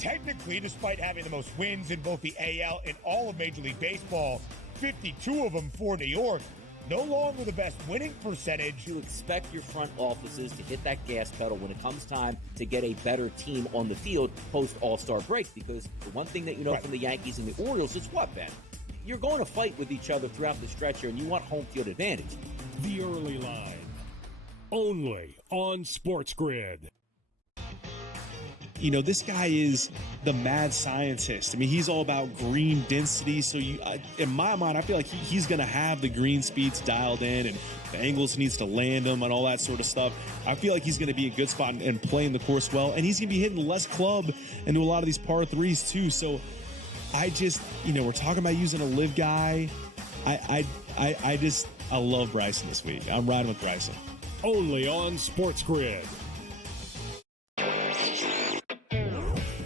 technically, despite having the most wins in both the AL and all of Major League Baseball, 52 of them for New York, no longer the best winning percentage. You expect your front offices to hit that gas pedal when it comes time to get a better team on the field post All-Star break, because the one thing that you know from the Yankees and the Orioles is what, Ben? You're going to fight with each other throughout the stretch here, and you want home field advantage. The Early Line, only on SportsGrid. You know, this guy is the mad scientist. I mean, he's all about green density. So in my mind, I feel like he's going to have the green speeds dialed in, and the angles he needs to land them and all that sort of stuff. I feel like he's going to be a good spot and playing the course well. And he's going to be hitting less club into a lot of these par threes too. So I just, we're talking about using a live guy. I love Bryson this week. I'm riding with Bryson. Only on SportsGrid.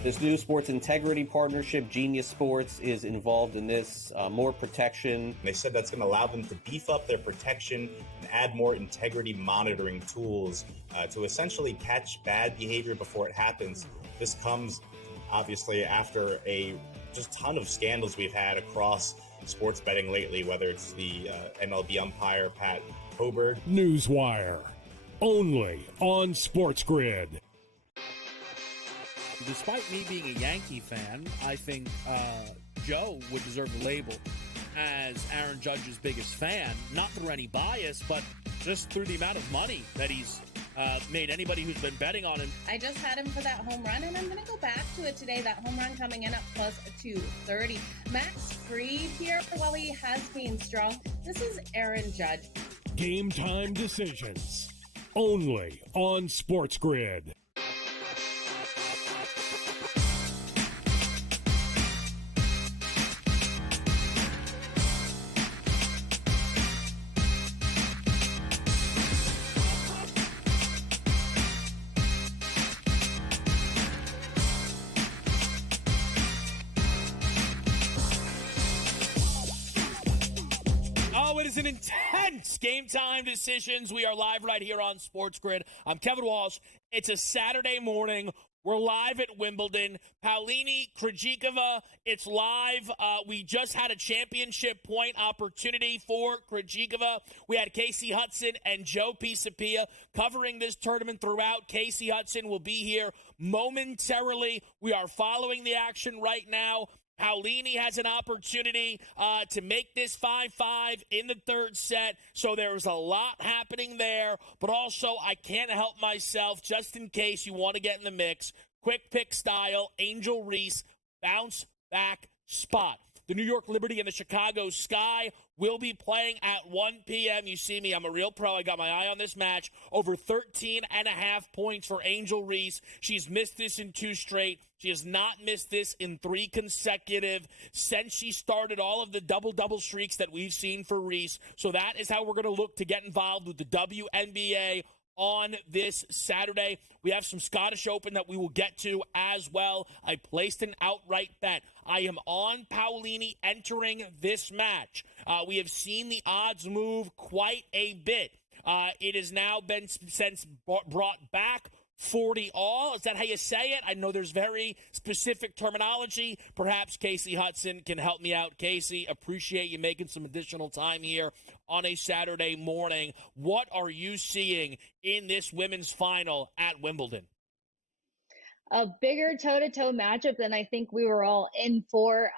This new sports integrity partnership, Genius Sports, is involved in this. More protection. They said that's going to allow them to beef up their protection and add more integrity monitoring tools to essentially catch bad behavior before it happens. This comes, obviously, after a just ton of scandals we've had across sports betting lately, whether it's the MLB umpire, Pat Hobert. Newswire, only on SportsGrid. Despite me being a Yankee fan, I think Joe would deserve the label as Aaron Judge's biggest fan, not through any bias, but just through the amount of money that he's made anybody who's been betting on him. I just had him for that home run, and I'm going to go back to it today. That home run coming in at plus 230. Max Fried here, while he has been strong, this is Aaron Judge. Game time decisions, only on SportsGrid. It is an intense game time decisions. We are live right here on SportsGrid. I'm Kevin Walsh. It's a Saturday morning. We're live at Wimbledon. Paulini, Krejcikova, it's live. We just had a championship point opportunity for Krejcikova. We had Casey Hudson and Joe Pisapia covering this tournament throughout. Casey Hudson will be here momentarily. We are following the action right now. Paulini has an opportunity to make this 5-5 in the third set, so there's a lot happening there. But also, I can't help myself, just in case you want to get in the mix, quick pick style, Angel Reese, bounce back spot. The New York Liberty and the Chicago Sky will be playing at 1 p.m. You see me, I'm a real pro. I got my eye on this match. Over 13.5 points for Angel Reese. She's missed this in 2 straight. She has not missed this in 3 consecutive since she started all of the double-double streaks that we've seen for Reese. So that is how we're going to look to get involved with the WNBA on this Saturday. We have some Scottish Open that we will get to as well. I placed an outright bet. I am on Paulini entering this match. We have seen the odds move quite a bit. It has now been since brought back 40 all. Is that how you say it? I know there's very specific terminology. Perhaps Casey Hudson can help me out. Casey, appreciate you making some additional time here on a Saturday morning. What are you seeing in this women's final at Wimbledon? A bigger toe-to-toe matchup than I think we were all in for.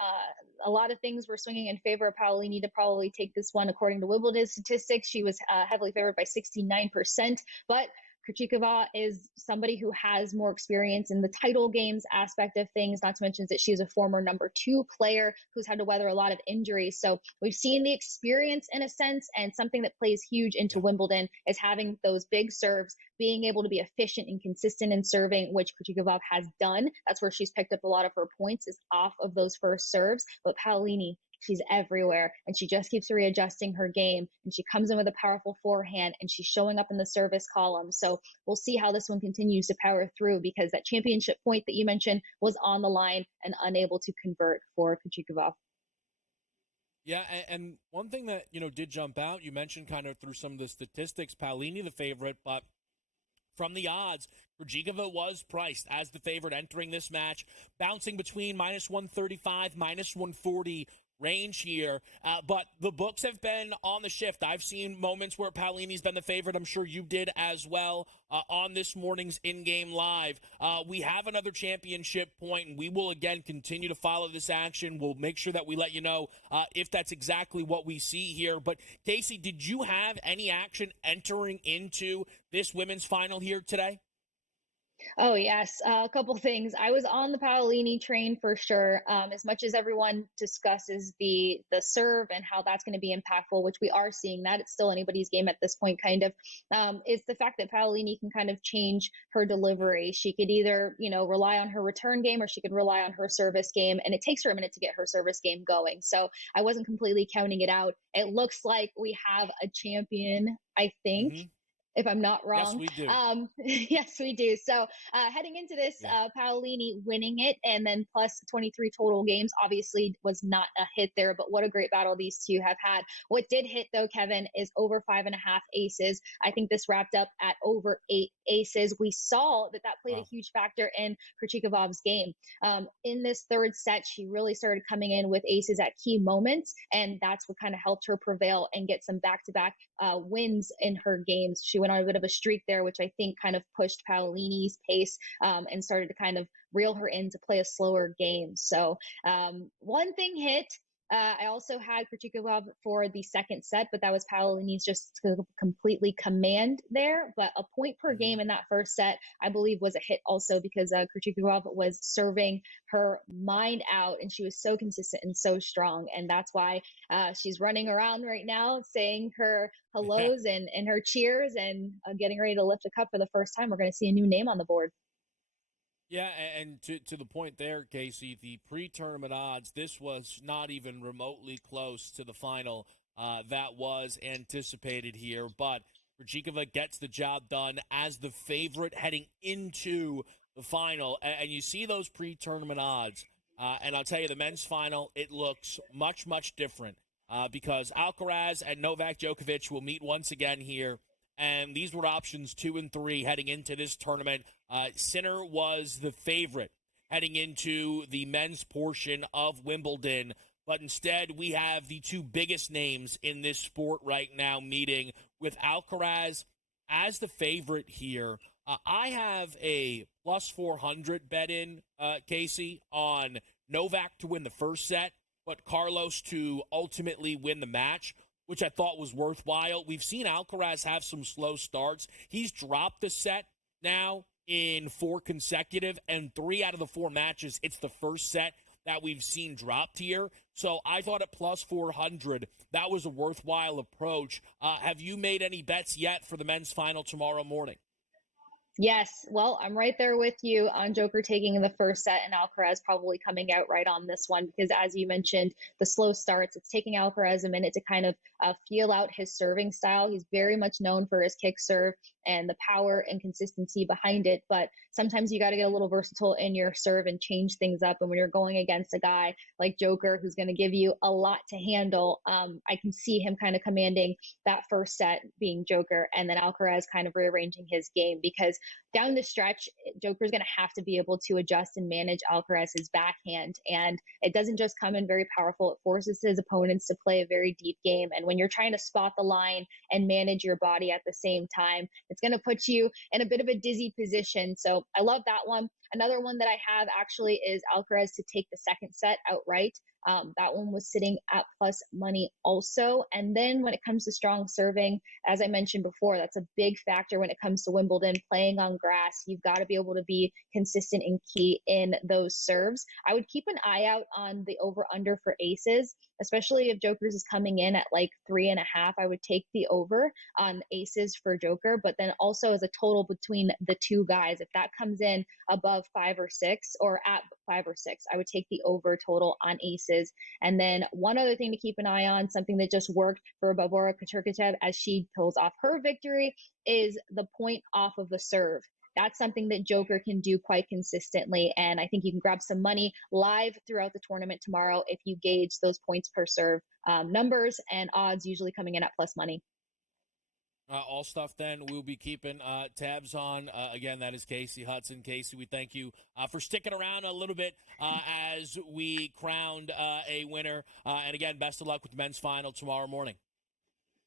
A lot of things were swinging in favor of Paulini to probably take this one. According to Wimbledon statistics, she was heavily favored by 69%, but Krejcikova is somebody who has more experience in the title games aspect of things, not to mention that she's a former number 2 player who's had to weather a lot of injuries. So we've seen the experience in a sense, and something that plays huge into Wimbledon is having those big serves, being able to be efficient and consistent in serving, which Krejcikova has done. That's where she's picked up a lot of her points, is off of those first serves. But Paulini, she's everywhere, and she just keeps readjusting her game, and she comes in with a powerful forehand, and she's showing up in the service column. So we'll see how this one continues to power through, because that championship point that you mentioned was on the line and unable to convert for Krejcikova. Yeah, and one thing that, did jump out, you mentioned kind of through some of the statistics, Paulini the favorite, but from the odds, Krejcikova was priced as the favorite entering this match, bouncing between minus 135, minus 140 range here. But the books have been on the shift. I've seen moments where Paolini's been the favorite. I'm sure you did as well on this morning's in-game live. We have another championship point, and we will, again, continue to follow this action. We'll make sure that we let you know if that's exactly what we see here. But, Casey, did you have any action entering into this women's final here today? Oh, yes. A couple things. I was on the Paolini train for sure. As much as everyone discusses the serve and how that's going to be impactful, which we are seeing that, it's still anybody's game at this point, kind of. It's the fact that Paolini can kind of change her delivery. She could either, rely on her return game, or she could rely on her service game, and it takes her a minute to get her service game going. So I wasn't completely counting it out. It looks like we have a champion, I think. Mm-hmm. If I'm not wrong. Yes, we do. Yes, we do. So heading into this, Paolini winning it and then plus 23 total games obviously was not a hit there, but what a great battle these two have had. What did hit, though, Kevin, is over 5.5 aces. I think this wrapped up at over 8 aces. We saw that played a huge factor in Krejcikov's game. In this third set, she really started coming in with aces at key moments, and that's what kind of helped her prevail and get some back-to-back wins in her games. She went on a bit of a streak there, which I think kind of pushed Paolini's pace and started to kind of reel her in to play a slower game. So one thing hit. I also had Krejcikova for the second set, but that was Paolini's just completely command there. But a point per game in that first set, I believe, was a hit also because Krejcikova was serving her mind out, and she was so consistent and so strong. And that's why she's running around right now saying her hellos and her cheers and getting ready to lift a cup for the first time. We're going to see a new name on the board. Yeah, and to the point there, Casey, the pre-tournament odds, this was not even remotely close to the final that was anticipated here. But Krejcikova gets the job done as the favorite heading into the final. And you see those pre-tournament odds, and I'll tell you, the men's final, it looks much, much different because Alcaraz and Novak Djokovic will meet once again here. And these were options 2 and 3 heading into this tournament. Sinner was the favorite heading into the men's portion of Wimbledon. But instead, we have the two biggest names in this sport right now meeting with Alcaraz as the favorite here. I have a plus 400 bet in, Casey, on Novak to win the first set, but Carlos to ultimately win the match, which I thought was worthwhile. We've seen Alcaraz have some slow starts. He's dropped the set now in 4 consecutive, and 3 out of the 4 matches, it's the first set that we've seen dropped here. So I thought at plus 400, that was a worthwhile approach. Have you made any bets yet for the men's final tomorrow morning? Yes. Well, I'm right there with you on Joker taking the first set and Alcaraz probably coming out right on this one because, as you mentioned, the slow starts, it's taking Alcaraz a minute to kind of feel out his serving style. He's very much known for his kick serve and the power and consistency behind it. But sometimes you got to get a little versatile in your serve and change things up. And when you're going against a guy like Joker, who's going to give you a lot to handle, I can see him kind of commanding that first set being Joker, and then Alcaraz kind of rearranging his game because down the stretch, Joker's going to have to be able to adjust and manage Alcaraz's backhand. And it doesn't just come in very powerful. It forces his opponents to play a very deep game. And when you're trying to spot the line and manage your body at the same time, it's going to put you in a bit of a dizzy position. So I love that one. Another one that I have actually is Alcaraz to take the second set outright. That one was sitting at plus money also. And then when it comes to strong serving, as I mentioned before, that's a big factor when it comes to Wimbledon, playing on grass. You've got to be able to be consistent and key in those serves. I would keep an eye out on the over-under for aces, especially if Joker's is coming in at like 3.5. I would take the over on aces for Joker, but then also as a total between the two guys, if that comes in above 5 or 6 or at 5 or 6, I would take the over total on aces. And then one other thing to keep an eye on, something that just worked for Barbora Katurkachev as she pulls off her victory, is the point off of the serve. That's something that Joker can do quite consistently. And I think you can grab some money live throughout the tournament tomorrow if you gauge those points per serve numbers and odds usually coming in at plus money. All stuff then we'll be keeping tabs on. Again, that is Casey Hudson. Casey, we thank you for sticking around a little bit as we crowned a winner. And again, best of luck with the men's final tomorrow morning.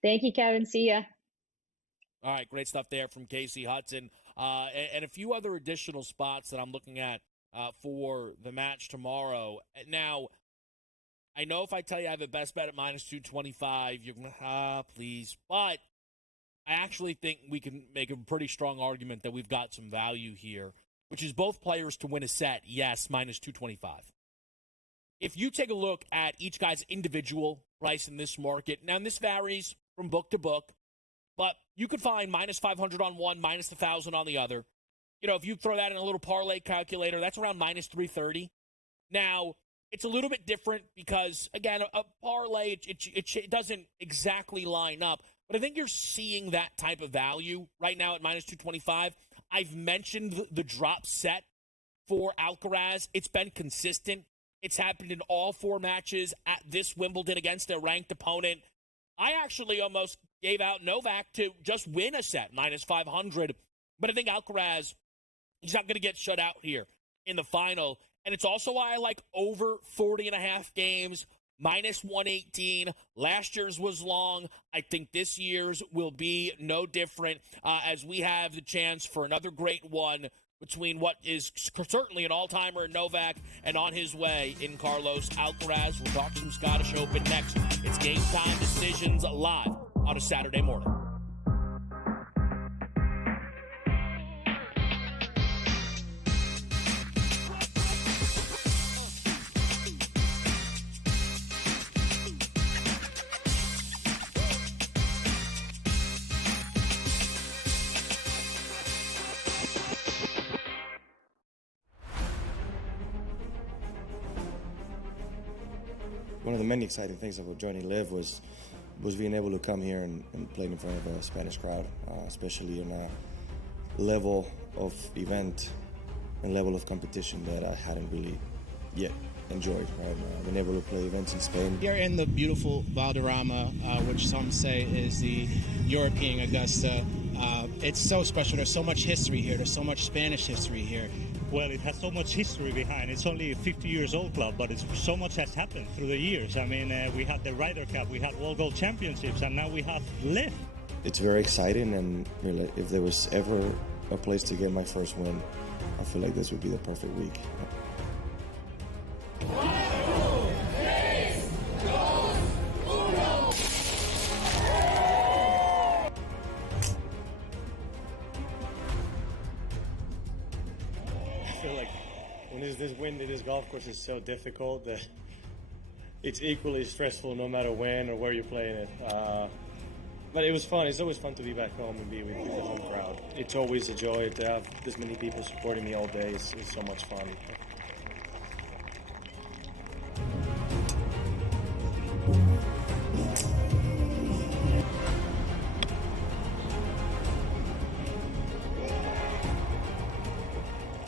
Thank you, Kevin. See ya. All right, great stuff there from Casey Hudson. And a few other additional spots that I'm looking at for the match tomorrow. Now, I know if I tell you I have a best bet at minus 225, you're going to, please. But I actually think we can make a pretty strong argument that we've got some value here, which is both players to win a set, yes, minus 225. If you take a look at each guy's individual price in this market, now this varies from book to book, but you could find minus 500 on one, minus 1,000 on the other. You know, if you throw that in a little parlay calculator, that's around minus 330. Now, it's a little bit different because, again, a parlay, it doesn't exactly line up. But I think you're seeing that type of value right now at minus 225. I've mentioned the drop set for Alcaraz. It's been consistent. It's happened in all 4 matches at this Wimbledon against a ranked opponent. I actually almost gave out Novak to just win a set, minus 500. But I think Alcaraz, he's not going to get shut out here in the final. And it's also why I like over 40.5 games, minus 118. Last year's was long. I think this year's will be no different as we have the chance for another great one between what is certainly an all-timer in Novak and on his way in Carlos Alcaraz. We'll talk some Scottish Open next. It's Game Time Decisions live on a Saturday morning. One of the many exciting things about joining Live was being able to come here and play in front of a Spanish crowd, especially in a level of event and level of competition that I hadn't really yet enjoyed. Right, been able to play events in Spain. You're in the beautiful Valderrama, which some say is the European Augusta. It's so special. There's so much history here. There's so much Spanish history here. Well, it has so much history behind. It's only a 50 years old club, but so much has happened through the years. I mean, we had the Ryder Cup, we had World Gold Championships, and now we have Live. It's very exciting, and really, if there was ever a place to get my first win, I feel like this would be the perfect week. I feel like when this wind in this golf course is so difficult that it's equally stressful no matter when or where you're playing it. But it was fun. It's always fun to be back home and be with the home crowd. It's always a joy to have this many people supporting me all day. It's so much fun.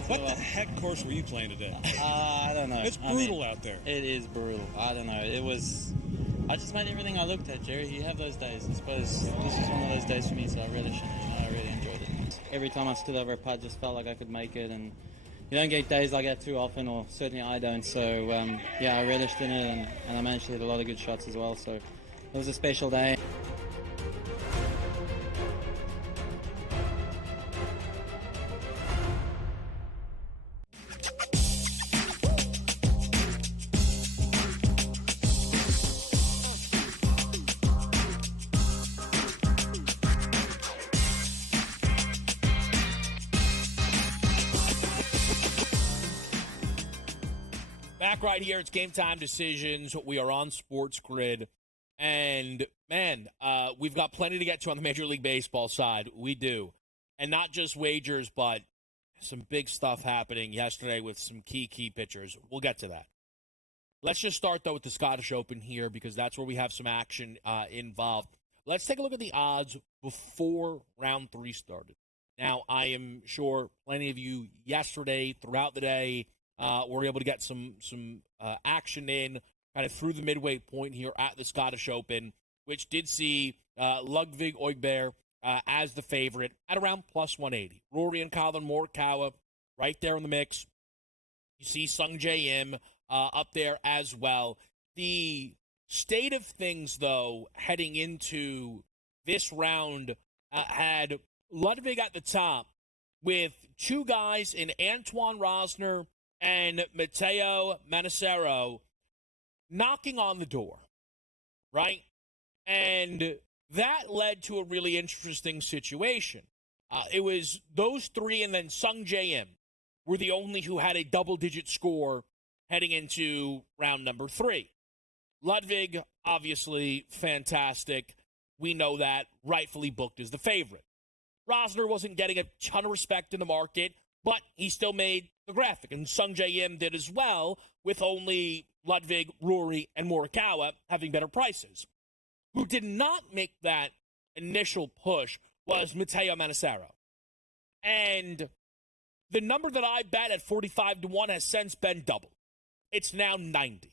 What the heck course were you playing today? I don't know. It's brutal out there. It is brutal. I don't know. I just made everything I looked at, Jerry. You have those days. I suppose this is one of those days for me, so I relished it. I really enjoyed it. Every time I stood over a putt, just felt like I could make it, and you don't get days like that too often, or certainly I don't. So, yeah, I relished in it, and I managed to hit a lot of good shots as well. So it was a special day. Back right here, it's Game Time Decisions. We are on SportsGrid. And, man, we've got plenty to get to on the Major League Baseball side. We do. And not just wagers, but some big stuff happening yesterday with some key pitchers. We'll get to that. Let's just start, though, with the Scottish Open here because that's where we have some action involved. Let's take a look at the odds before round 3 started. Now, I am sure plenty of you yesterday, throughout the day, were able to get some action in kind of through the midway point here at the Scottish Open, which did see Ludwig Oigbear as the favorite at around plus 180. Rory and Colin Morikawa right there in the mix. You see Sung Jae Im up there as well. The state of things, though, heading into this round had Ludwig at the top with two guys in Antoine Rosner and Matteo Manassero knocking on the door, right? And that led to a really interesting situation. It was those three and then Sung Jae Im were the only who had a double-digit score heading into round number 3. Ludwig, obviously fantastic. We know that, rightfully booked as the favorite. Rosner wasn't getting a ton of respect in the market, but he still made the graphic, and Sung Jae Im did as well, with only Ludwig, Rory, and Morikawa having better prices. Who did not make that initial push was Matteo Manassero. And the number that I bet at 45-1 has since been doubled. It's now 90.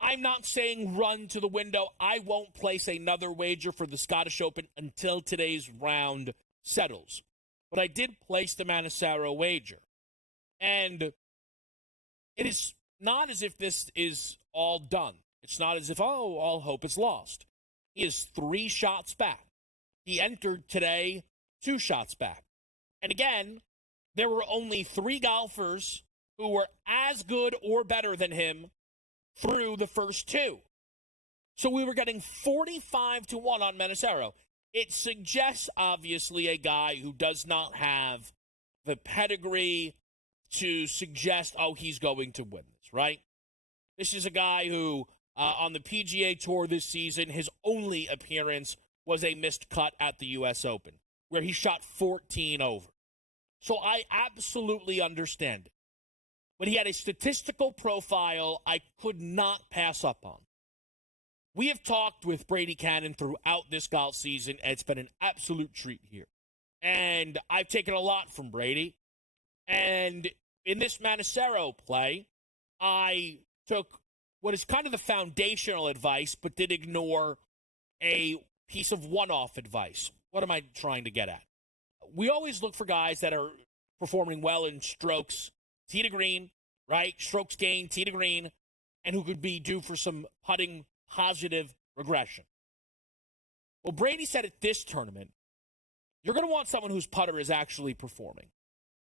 I'm not saying run to the window. I won't place another wager for the Scottish Open until today's round settles. But I did place the Manassero wager. And it is not as if this is all done. It's not as if, all hope is lost. He is 3 shots back. He entered today 2 shots back. And again, there were only 3 golfers who were as good or better than him through the first 2. So we were getting 45-1 on Manassero. It suggests, obviously, a guy who does not have the pedigree to suggest, he's going to win this, right? This is a guy who, on the PGA Tour this season, his only appearance was a missed cut at the U.S. Open, where he shot 14 over. So I absolutely understand it. But he had a statistical profile I could not pass up on. We have talked with Brady Cannon throughout this golf season, and it's been an absolute treat here. And I've taken a lot from Brady. And in this Manassero play, I took what is kind of the foundational advice, but did ignore a piece of one-off advice. What am I trying to get at? We always look for guys that are performing well in strokes, tee to green, right? Strokes gained, tee to green, and who could be due for some putting positive regression. Well, Brady said at this tournament, you're going to want someone whose putter is actually performing.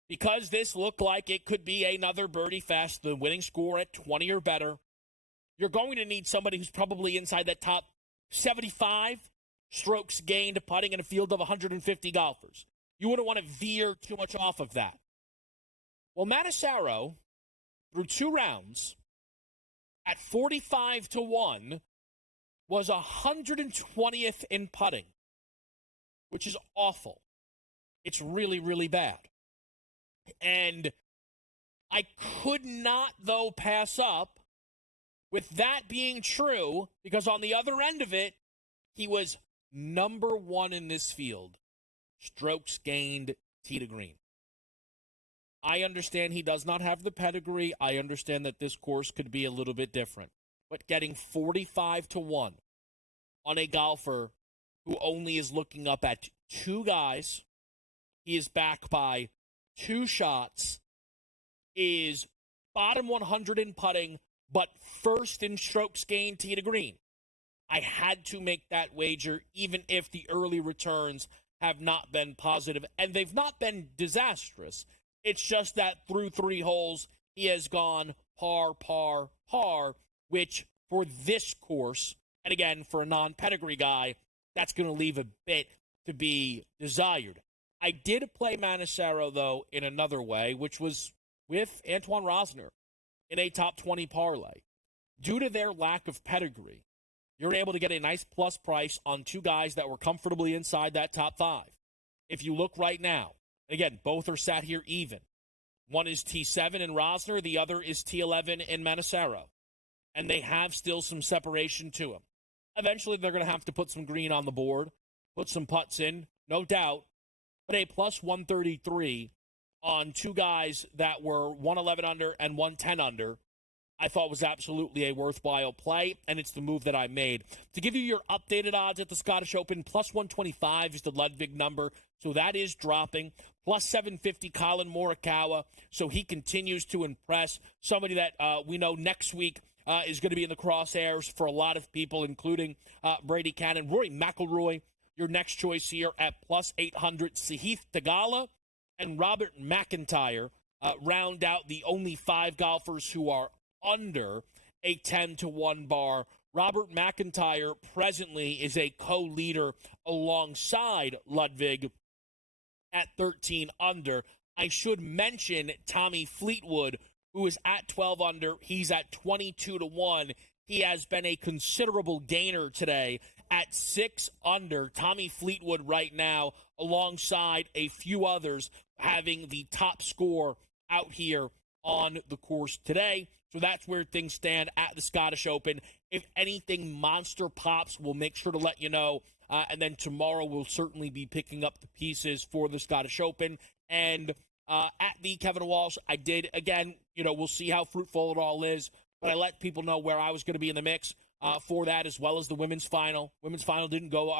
Because this looked like it could be another birdie fest, the winning score at 20 or better, you're going to need somebody who's probably inside that top 75 strokes gained putting in a field of 150 golfers. You wouldn't want to veer too much off of that. Well, Manassero, through 2 rounds, at 45-1, was 120th in putting, which is awful. It's really, really bad. And I could not, though, pass up with that being true, because on the other end of it, he was number 1 in this field. Strokes gained, tee to green. I understand he does not have the pedigree. I understand that this course could be a little bit different. But getting 45-1 on a golfer who only is looking up at 2 guys, he is back by 2 shots, is bottom 100 in putting, but first in strokes gained, tee to green. I had to make that wager, even if the early returns have not been positive, and they've not been disastrous. It's just that through 3 holes, he has gone par, par, par, which for this course, and again, for a non-pedigree guy, that's going to leave a bit to be desired. I did play Manassero, though, in another way, which was with Antoine Rosner in a top 20 parlay. Due to their lack of pedigree, you're able to get a nice plus price on 2 guys that were comfortably inside that top 5. If you look right now, again, both are sat here even. One is T7 in Rosner, the other is T11 in Manassero. And they have still some separation to them. Eventually, they're going to have to put some green on the board, put some putts in, no doubt. But a plus 133 on 2 guys that were 111 under and 110 under I thought was absolutely a worthwhile play, and it's the move that I made. To give you your updated odds at the Scottish Open, plus 125 is the Ludwig number, so that is dropping. Plus 750 Colin Morikawa, so he continues to impress. Somebody that we know next week is going to be in the crosshairs for a lot of people, including Brady Cannon. Rory McIlroy, your next choice here at plus 800. Sahith Theegala and Robert McIntyre round out the only 5 golfers who are under a 10-1 bar. Robert McIntyre presently is a co-leader alongside Ludwig at 13 under. I should mention Tommy Fleetwood, who is at 12 under. He's at 22-1. He has been a considerable gainer today at 6 under. Tommy Fleetwood right now, alongside a few others, having the top score out here on the course today. So that's where things stand at the Scottish Open. If anything monster pops, we'll make sure to let you know. And then tomorrow we'll certainly be picking up the pieces for the Scottish Open. And at the Kevin Walsh, I did, again, we'll see how fruitful it all is. But I let people know where I was going to be in the mix for that, as well as the women's final. Women's final didn't go,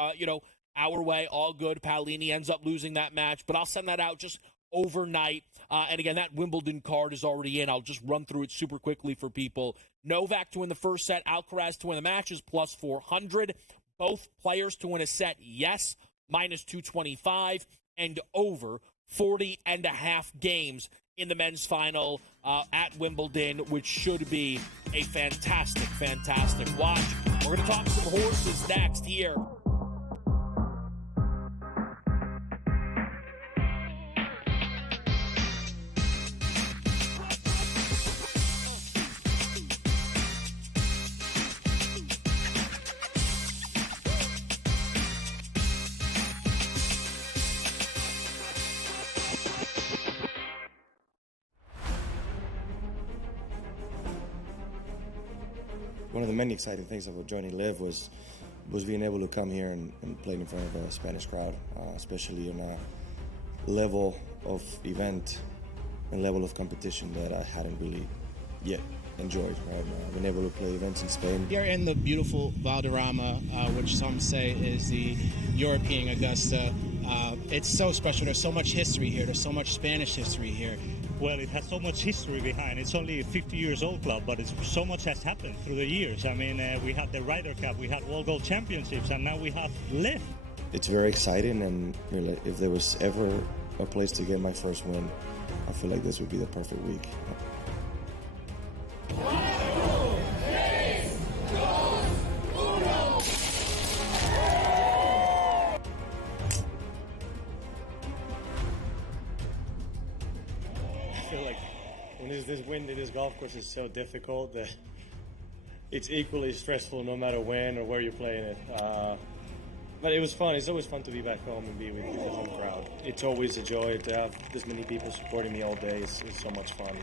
our way. All good. Paolini ends up losing that match. But I'll send that out just overnight. And again, that Wimbledon card is already in. I'll just run through it super quickly for people. Novak to win the first set. Alcaraz to win the match is plus 400. Both players to win a set, yes, minus 225. And over 40.5 games in the men's final at Wimbledon, which should be a fantastic, fantastic watch. We're going to talk some horses next here. One of the many exciting things about joining Live was being able to come here and play in front of a Spanish crowd, especially on a level of event and level of competition that I hadn't really yet enjoyed. Right, I've been able to play events in Spain. Here in the beautiful Valderrama, which some say is the European Augusta. It's so special. There's so much history here. There's so much Spanish history here. Well, it has so much history behind. It's only a 50 years old club, but so much has happened through the years. I mean, we had the Ryder Cup, we had World Gold Championships, and now we have Live. It's very exciting, and if there was ever a place to get my first win, I feel like this would be the perfect week. I feel like when this wind in this golf course is so difficult that it's equally stressful no matter when or where you're playing it. But it was fun. It's always fun to be back home and be with the home crowd. It's always a joy to have this many people supporting me all day. It's so much fun.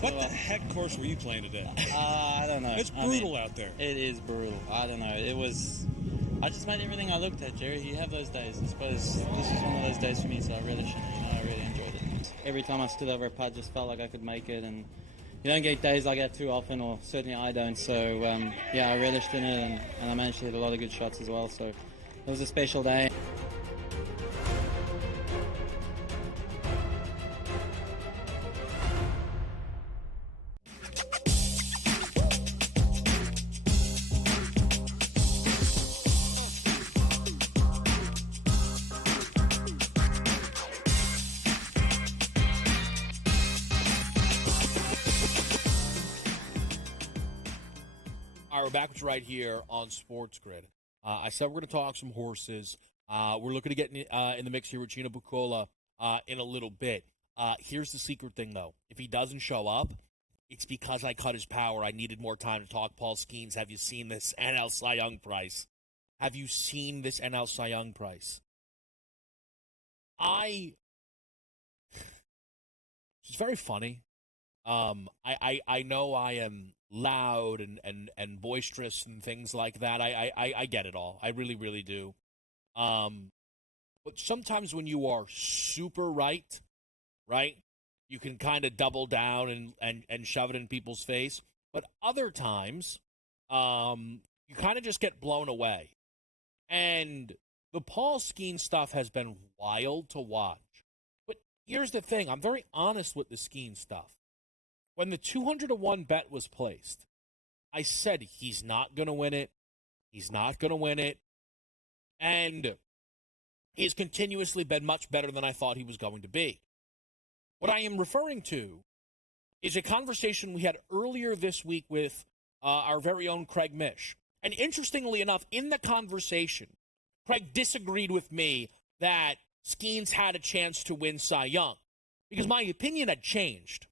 What the heck course were you playing today? I don't know. It's brutal out there. It is brutal. I don't know. I just made everything I looked at, Jerry. You have those days. I suppose this was one of those days for me, so I relish it. I really enjoyed it. Every time I stood over a putt, just felt like I could make it, and you don't get days like that too often, or certainly I don't. So, I relished in it, and I managed to hit a lot of good shots as well. So it was a special day. We're back right here on SportsGrid. I said we're going to talk some horses. We're looking to get in the mix here with Gino Buccola in a little bit. Here's the secret thing, though. If he doesn't show up, it's because I cut his power. I needed more time to talk. Paul Skeens, have you seen this NL Cy Young price? Have you seen this NL Cy Young price? It's very funny. I know I am loud and boisterous and things like that. I get it all. I really, really do. But sometimes when you are super right, you can kind of double down and shove it in people's face. But other times, you kind of just get blown away. And the Paul Skeen stuff has been wild to watch. But here's the thing. I'm very honest with the Skeen stuff. When the 200-1 bet was placed, I said he's not going to win it. He's not going to win it. And he's continuously been much better than I thought he was going to be. What I am referring to is a conversation we had earlier this week with our very own Craig Mish. And interestingly enough, in the conversation, Craig disagreed with me that Skeens had a chance to win Cy Young because my opinion had changed.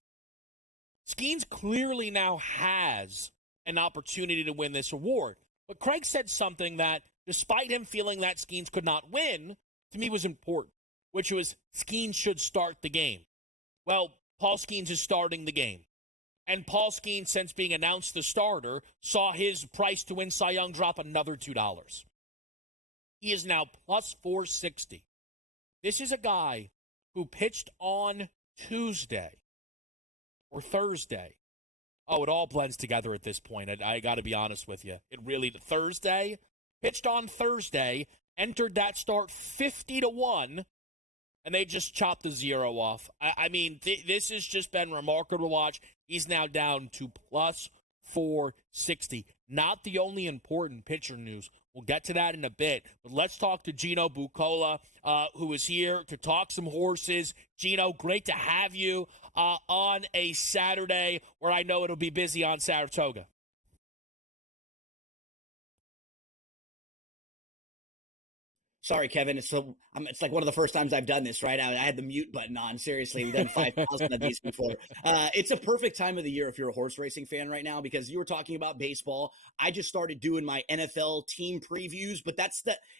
Skeens clearly now has an opportunity to win this award. But Craig said something that, despite him feeling that Skeens could not win, to me was important, which was Skeens should start the game. Well, Paul Skeens is starting the game. And Paul Skeens, since being announced the starter, saw his price to win Cy Young drop another $2. He is now plus 460. This is a guy who pitched on Tuesday or Thursday. Oh, it all blends together at this point. I got to be honest with you. It really, Thursday, pitched on Thursday, entered that start 50-1, and they just chopped the 0 off. I mean, this has just been remarkable to watch. He's now down to plus 460. Not the only important pitcher news. We'll get to that in a bit. But let's talk to Gino Buccola, who is here to talk some horses. Gino, great to have you on a Saturday where I know it'll be busy on Saratoga. Sorry, Kevin. It's like one of the first times I've done this, right? I had the mute button on. Seriously, we've done 5,000 of these before. It's a perfect time of the year if you're a horse racing fan right now, because you were talking about baseball. I just started doing my NFL team previews, but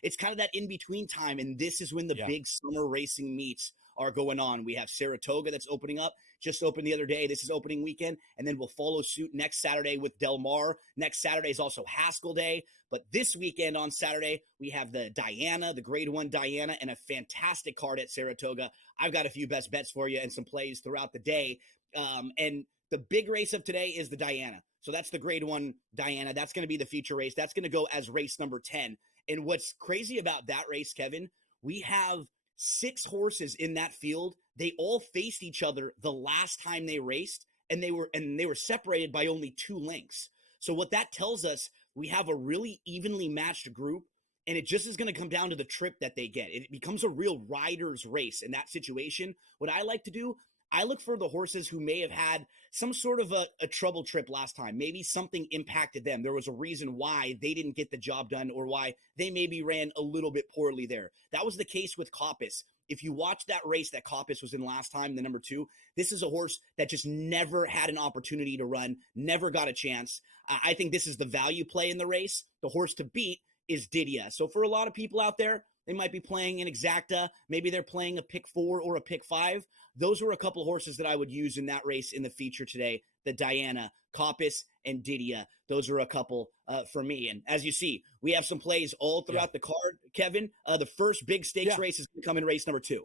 it's kind of that in-between time, and this is when the big summer racing meets are going on. We have Saratoga that's opening up. Just opened the other day. This is opening weekend, and then we'll follow suit next Saturday with Del Mar. Next Saturday is also Haskell Day. But this weekend on Saturday, we have the Diana, the Grade 1 Diana, and a fantastic card at Saratoga. I've got a few best bets for you and some plays throughout the day. And the big race of today is the Diana. So that's the Grade 1 Diana. That's going to be the feature race. That's going to go as race number 10. And what's crazy about that race, Kevin, we have 6 horses in that field. They all faced each other the last time they raced, and they were separated by only 2 lengths. So what that tells us, we have a really evenly matched group, and it just is going to come down to the trip that they get. It becomes a real rider's race in that situation. What I like to do, I look for the horses who may have had some sort of a trouble trip last time. Maybe something impacted them. There was a reason why they didn't get the job done, or why they maybe ran a little bit poorly there. That was the case with Coppice. If you watch that race that Coppice was in last time, the number 2, this is a horse that just never had an opportunity to run, never got a chance. I think this is the value play in the race. The horse to beat is Didia. So for a lot of people out there, they might be playing an exacta. Maybe they're playing a pick 4 or a pick 5. Those were a couple of horses that I would use in that race in the feature today. The Diana, Coppice, and Didia. Those are a couple for me. And as you see, we have some plays all throughout the card, Kevin. The first big stakes race is going to come in race number 2.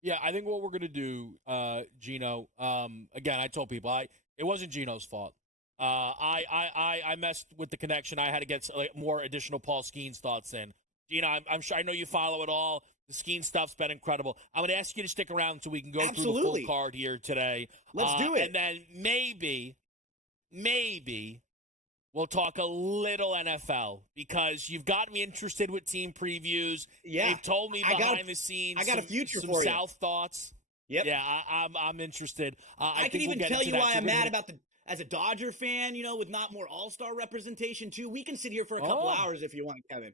Yeah, I think what we're going to do, Gino, again, I told people it wasn't Gino's fault. I messed with the connection. I had to get more additional Paul Skeens thoughts in. Gino, I'm sure I know you follow it all. The Skeen stuff's been incredible. I'm going to ask you to stick around so we can go through the full card here today. Let's do it. And then maybe we'll talk a little NFL, because you've got me interested with team previews. Yeah. You've told me behind the scenes. I got a future some for you. South thoughts. Yep. Yeah, I'm interested. I can even tell you why I'm mad about as a Dodger fan, with not more all-star representation too. We can sit here for a couple hours if you want, Kevin.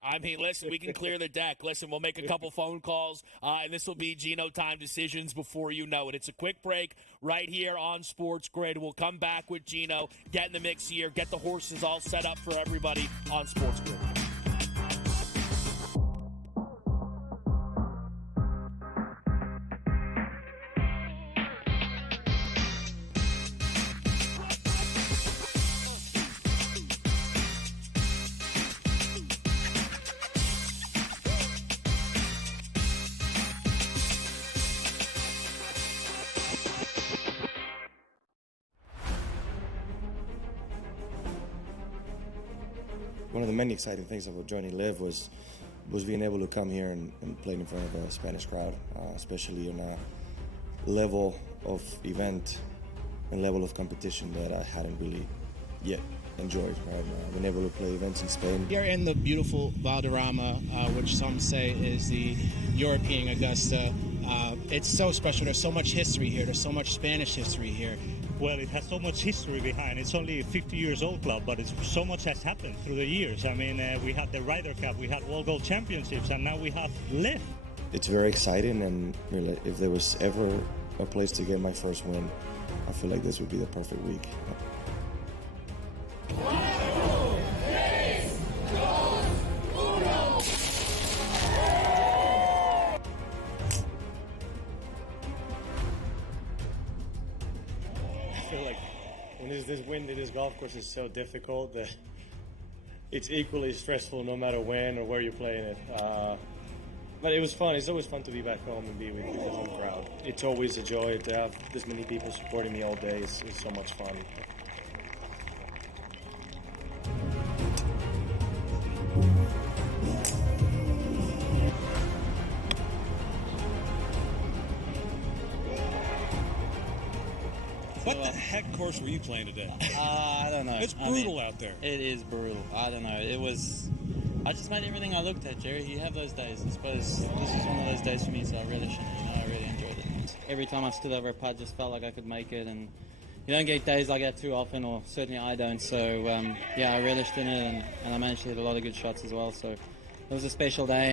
I mean, listen, we can clear the deck. Listen, we'll make a couple phone calls, and this will be Gino Time Decisions before you know it. It's a quick break right here on Sports Grid. We'll come back with Gino, get in the mix here, get the horses all set up for everybody on Sports Grid. one of the many exciting things about joining Live was being able to come here and play in front of a Spanish crowd, especially on a level of event and level of competition that I hadn't really yet enjoyed. Right, been able to play events in Spain. You're in the beautiful Valderrama, which some say is the European Augusta. It's so special. There's so much history here. There's so much Spanish history here. Well, it has so much history behind. It's only a 50 years old club, but so much has happened through the years. I mean, we had the Ryder Cup, we had World Gold Championships, and now we have Live. It's very exciting, and really, if there was ever a place to get my first win, I feel like this would be the perfect week. I feel like when this wind in this golf course is so difficult that it's equally stressful no matter when or where you're playing it. But it was fun. It's always fun to be back home and be with the home crowd. It's always a joy to have this many people supporting me all day. It's so much fun. What the heck course were you playing today? I don't know. It's brutal out there. It is brutal. I don't know. I just made everything I looked at, Jerry. You have those days. I suppose this is one of those days for me, so I really shouldn't. I really enjoyed it. Every time I stood over a putt, just felt like I could make it, and you don't get days like that too often, or certainly I don't. So yeah, I relished in it, and I managed to hit a lot of good shots as well. So it was a special day.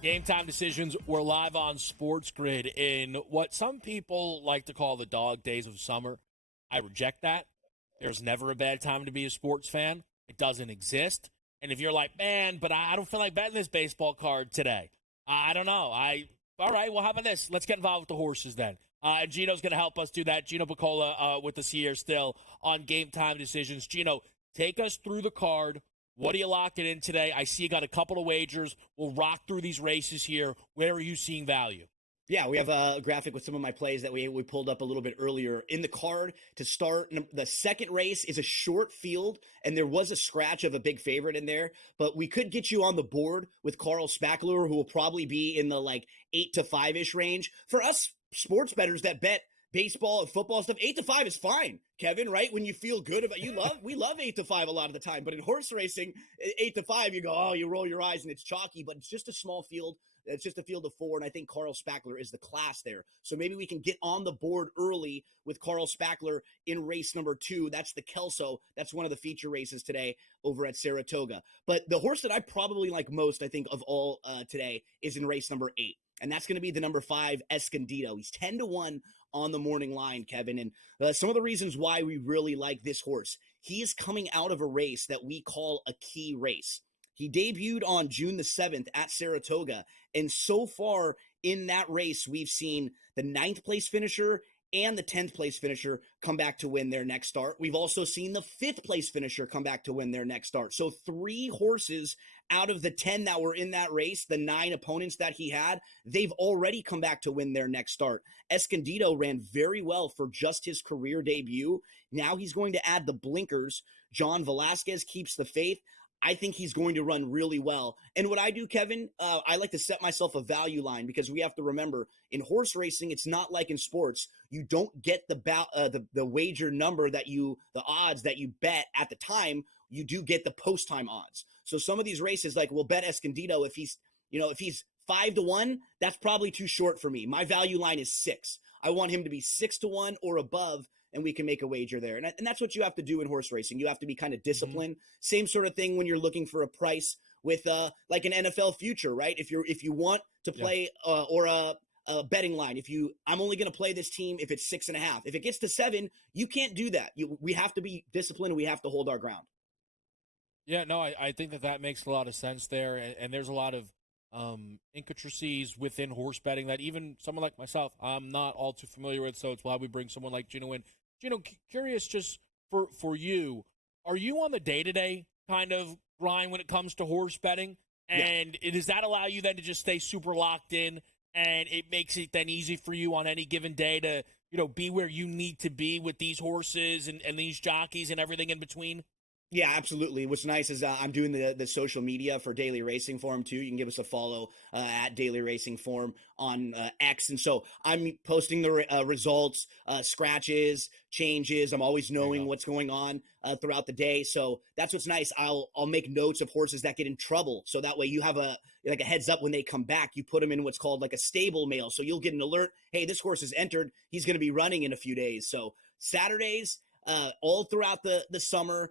Game time decisions. We're live on SportsGrid in what some people like to call the dog days of summer. I reject that. There's never a bad time to be a sports fan. It doesn't exist. And if you're like, man, but I don't feel like betting this baseball card today. I don't know. All right, well, how about this? Let's get involved with the horses then. And Gino's going to help us do that. Gino Picola with us here still on game time decisions. Gino, take us through the card. What are you locking in today? I see you got a couple of wagers. We'll rock through these races here. Where are you seeing value? Yeah, we have a graphic with some of my plays that we pulled up a little bit earlier. In the card to start, the second race is a short field, and there was a scratch of a big favorite in there. But we could get you on the board with Carl Spackler, who will probably be in the 8 to 5-ish range. For us sports bettors that bet baseball and football stuff, 8 to 5 is fine, Kevin, right? When you feel good about we love 8 to 5 a lot of the time, but in horse racing, 8 to 5, you go, oh, you roll your eyes and it's chalky, but it's just a small field. It's just a field of 4, and I think Carl Spackler is the class there. So maybe we can get on the board early with Carl Spackler in race number 2. That's the Kelso. That's one of the feature races today over at Saratoga. But the horse that I probably like most, I think, of all today is in race number 8. And that's going to be the number 5, Escondido. He's 10-1 on the morning line, Kevin. And some of the reasons why we really like this horse, he is coming out of a race that we call a key race. He debuted on June the 7th at Saratoga. And so far in that race, we've seen the 9th place finisher and the 10th place finisher come back to win their next start. We've also seen the 5th place finisher come back to win their next start. So 3 horses out of the 10 that were in that race, the 9 opponents that he had, they've already come back to win their next start. Escondido ran very well for just his career debut. Now he's going to add the blinkers. John Velasquez keeps the faith. I think he's going to run really well. And what I do, Kevin, I like to set myself a value line, because we have to remember, in horse racing, it's not like in sports. You don't get the wager number the odds that you bet at the time. You do get the post-time odds. So some of these races, like we'll bet Escondido, if he's 5-1, that's probably too short for me. My value line is 6. I want him to be 6-1 or above, and we can make a wager there. And that's what you have to do in horse racing. You have to be kind of disciplined. Same sort of thing when you're looking for a price with like an NFL future, right? If you want to play or a betting line, I'm only going to play this team if it's 6.5. If it gets to 7, you can't do that. We have to be disciplined, and we have to hold our ground. Yeah, no, I think that makes a lot of sense there, and there's a lot of intricacies within horse betting that even someone like myself, I'm not all too familiar with. So it's why we bring someone like Gino in. Gino, curious just for you, are you on the day-to-day kind of grind when it comes to horse betting? And does that allow you then to just stay super locked in, and it makes it then easy for you on any given day to, be where you need to be with these horses and these jockeys and everything in between? Yeah, absolutely. What's nice is I'm doing the social media for Daily Racing Form too. You can give us a follow at Daily Racing Form on X. And so I'm posting the results, scratches, changes. I'm always knowing what's going on throughout the day. So that's what's nice. I'll make notes of horses that get in trouble. So that way you have a heads up when they come back. You put them in what's called like a stable mail. So you'll get an alert. Hey, this horse is entered. He's going to be running in a few days. So Saturdays, all throughout the summer,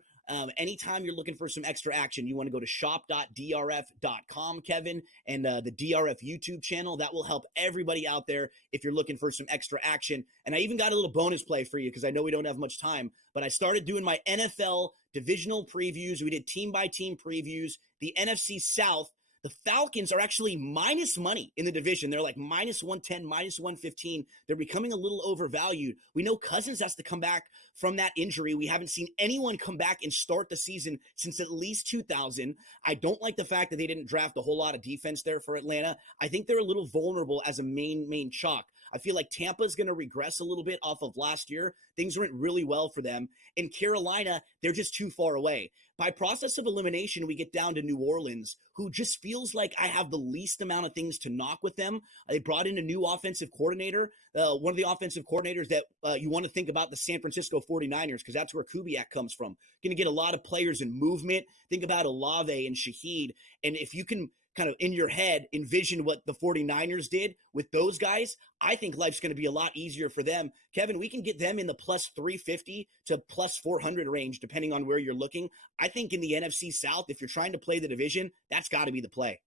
anytime you're looking for some extra action, you want to go to shop.drf.com, Kevin, and the DRF YouTube channel. That will help everybody out there if you're looking for some extra action. And I even got a little bonus play for you because I know we don't have much time, but I started doing my NFL divisional previews. We did team-by-team previews. The NFC South, the Falcons are actually minus money in the division. They're like minus 110, minus 115. They're becoming a little overvalued. We know Cousins has to come back from that injury. We haven't seen anyone come back and start the season since at least 2000. I don't like the fact that they didn't draft a whole lot of defense there for Atlanta. I think they're a little vulnerable as a main chalk. I feel like Tampa's going to regress a little bit off of last year. Things went really well for them. In Carolina, they're just too far away. By process of elimination, we get down to New Orleans, who just feels like I have the least amount of things to knock with them. They brought in a new offensive coordinator, one of the offensive coordinators that you want to think about, the San Francisco 49ers, because that's where Kubiak comes from. Going to get a lot of players in movement. Think about Olave and Shaheed. And if you can kind of in your head envision what the 49ers did with those guys, I think life's going to be a lot easier for them. Kevin, we can get them in the plus 350 to plus 400 range, depending on where you're looking. I think in the NFC South, if you're trying to play the division, that's got to be the play.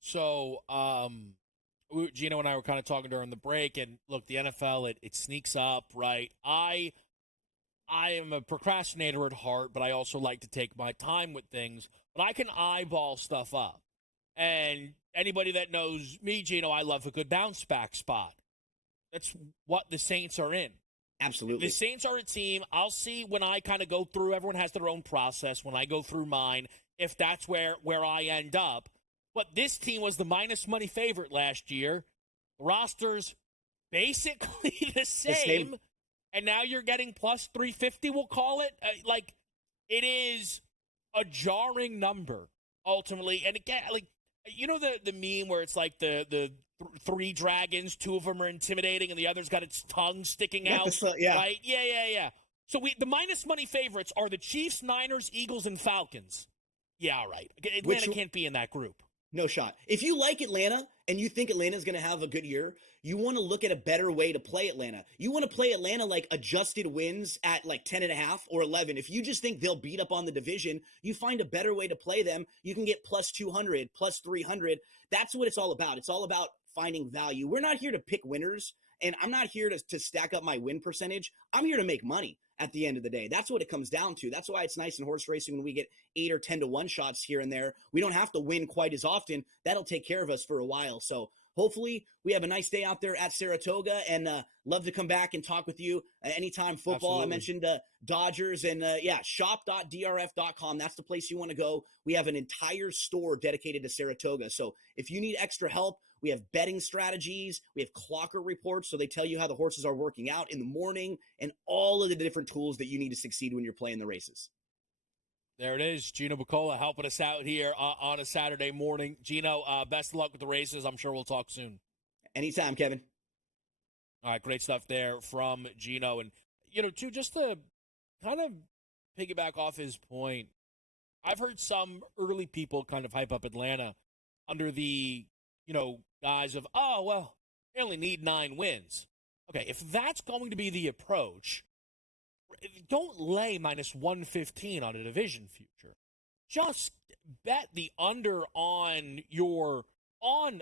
So, Gino and I were kind of talking during the break, and look, the NFL, it sneaks up, right? I am a procrastinator at heart, but I also like to take my time with things, but I can eyeball stuff up. And anybody that knows me, Gino, I love a good bounce back spot. That's what the Saints are in. Absolutely. The Saints are a team. I'll see when I kind of go through, everyone has their own process. When I go through mine, if that's where I end up. But this team was the minus money favorite last year. The roster's basically the same. And now you're getting plus 350, we'll call it. It is a jarring number, ultimately. And again, the meme where it's like the three dragons, two of them are intimidating, and the other's got its tongue sticking out. Right? Yeah. So the minus money favorites are the Chiefs, Niners, Eagles, and Falcons. Yeah, all right. Atlanta can't be in that group. No shot. If you like Atlanta and you think Atlanta's going to have a good year, you want to look at a better way to play Atlanta. You want to play Atlanta like adjusted wins at like 10.5 or 11. If you just think they'll beat up on the division, you find a better way to play them. You can get plus 200, plus 300. That's what it's all about. It's all about finding value. We're not here to pick winners, and I'm not here to stack up my win percentage. I'm here to make money at the end of the day. That's what it comes down to. That's why it's nice in horse racing when we get 8 or 10 to 1 shots here and there. We don't have to win quite as often. That'll take care of us for a while. So hopefully we have a nice day out there at Saratoga, and love to come back and talk with you anytime football. Absolutely. I mentioned Dodgers, and shop.drf.com. That's the place you want to go. We have an entire store dedicated to Saratoga. So if you need extra help, we have betting strategies. We have clocker reports, so they tell you how the horses are working out in the morning, and all of the different tools that you need to succeed when you're playing the races. There it is. Gino Bacola helping us out here on a Saturday morning. Gino, best of luck with the races. I'm sure we'll talk soon. Anytime, Kevin. All right, great stuff there from Gino. And, too, just to kind of piggyback off his point, I've heard some early people kind of hype up Atlanta under the, guise of, they only need 9 wins. Okay, if that's going to be the approach, don't lay minus 115 on a division future. Just bet the under on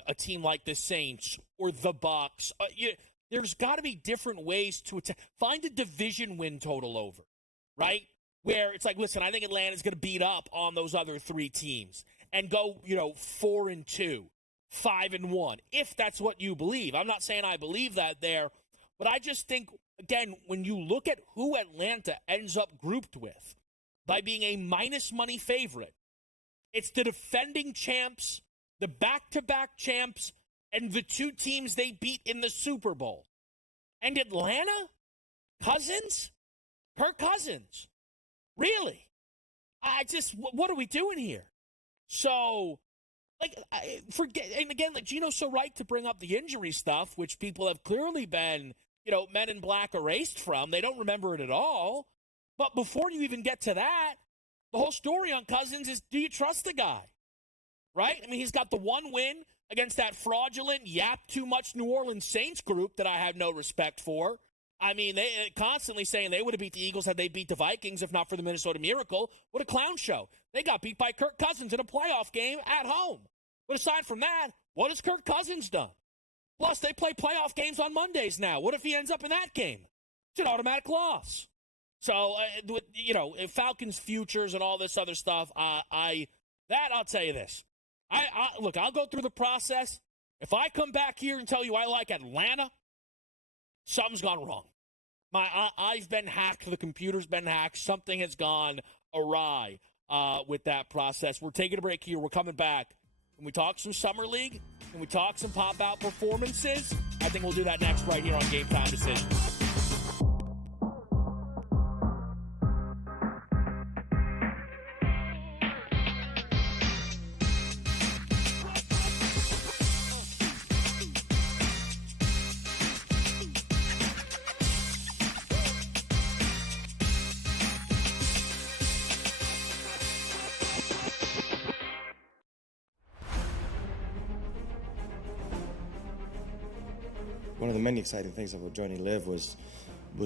a team like the Saints or the Bucks. There's got to be different ways to attack. Find a division win total over, right? Where it's like, listen, I think Atlanta's going to beat up on those other 3 teams. and go, 4-2, 5-1, if that's what you believe. I'm not saying I believe that there, but I just think, again, when you look at who Atlanta ends up grouped with by being a minus money favorite, it's the defending champs, the back-to-back champs, and the two teams they beat in the Super Bowl. And Atlanta? Cousins? Kirk Cousins? Really? What are we doing here? So, and again, Gino's so right to bring up the injury stuff, which people have clearly been, men in black erased from. They don't remember it at all. But before you even get to that, the whole story on Cousins is, do you trust the guy? Right? I mean, he's got the one win against that fraudulent, too much New Orleans Saints group that I have no respect for. I mean, they constantly saying they would have beat the Eagles had they beat the Vikings, if not for the Minnesota Miracle. What a clown show. They got beat by Kirk Cousins in a playoff game at home. But aside from that, what has Kirk Cousins done? Plus, they play playoff games on Mondays now. What if he ends up in that game? It's an automatic loss. So, Falcons futures and all this other stuff, I'll tell you this. Look, I'll go through the process. If I come back here and tell you I like Atlanta, something's gone wrong. I've been hacked. The computer's been hacked. Something has gone awry with that process. We're taking a break here. We're coming back. Can we talk some Summer League? Can we talk some pop-out performances? I think we'll do that next right here on Game Time Decisions. One of the many exciting things about joining Live was